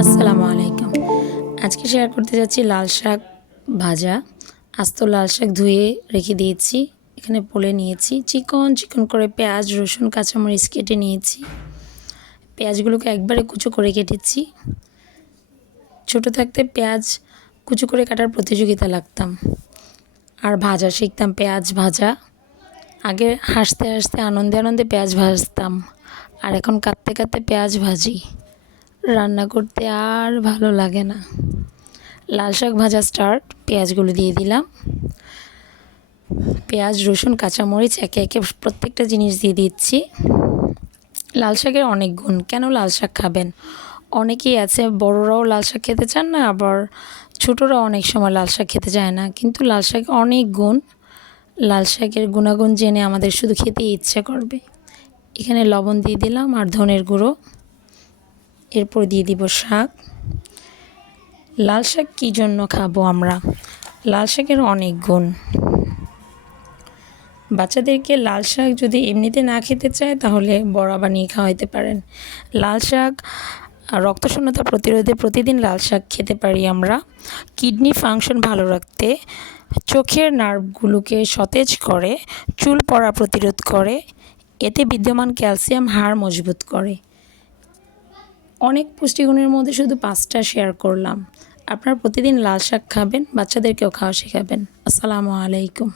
আসসালামু আলাইকুম। আজকে শেয়ার করতে যাচ্ছি লাল শাক ভাজা। আস্ত লাল শাক ধুয়ে রেখে দিয়েছি। এখানে পোলে নিয়েছি। চিকন চিকন করে পেঁয়াজ, রসুন, কাঁচামরিচ কেটে নিয়েছি। পেঁয়াজগুলোকে একবারে কুচো করে কেটেছি। ছোট থাকতে পেঁয়াজ কুচো করে কাটার প্রতিযোগিতা লাগতাম। আর ভাজা শিখতাম পেঁয়াজ ভাজা। আগে হাসতে হাসতে আনন্দে আনন্দে পেঁয়াজ ভাজতাম। আর এখন কাঁদতে কাঁদতে পেঁয়াজ ভাজি। রান্না করতে আর ভালো লাগে না। লাল শাক ভাজা স্টার্ট পেঁয়াজগুলো দিয়ে দিলাম। পেঁয়াজ, রসুন, কাঁচামরিচ, একে একে প্রত্যেকটা জিনিস দিয়ে দিচ্ছি। লাল শাকের অনেক গুণ। কেন লাল শাক খাবেন? অনেকেই আছে, বড়রাও লাল শাক খেতে চান না, আবার ছোটরা অনেক সময় লাল শাক খেতে চায় না। কিন্তু লাল শাক অনেক গুণ। লাল শাকের গুণাগুণ জেনে আমাদের শুধু খেতে ইচ্ছা করবে। এখানে লবণ দিয়ে দিলাম আর ধনের গুঁড়ো। এরপর দিয়ে দিব শাক। লাল শাক কী জন্য খাব আমরা? লাল শাকের অনেক গুণ। বাচ্চাদেরকে লাল শাক যদি এমনিতে না খেতে চায়, তাহলে বড়া বানিয়ে খাওয়াইতে পারেন। লাল শাক রক্ত শূন্যতা প্রতিরোধে প্রতিদিন লাল শাক খেতে পারি আমরা। কিডনি ফাংশন ভালো রাখতে চোখের নার্ভগুলোকে সতেজ করে, চুল পড়া প্রতিরোধ করে, এতে বিদ্যমান ক্যালসিয়াম হাড় মজবুত করে। অনেক পুষ্টিগুণের মধ্যে শুধু পাঁচটা শেয়ার করলাম। আপনারা প্রতিদিন লাল শাক খাবেন, বাচ্চাদেরকেও খাওয়া শেখাবেন। আসসালামু আলাইকুম।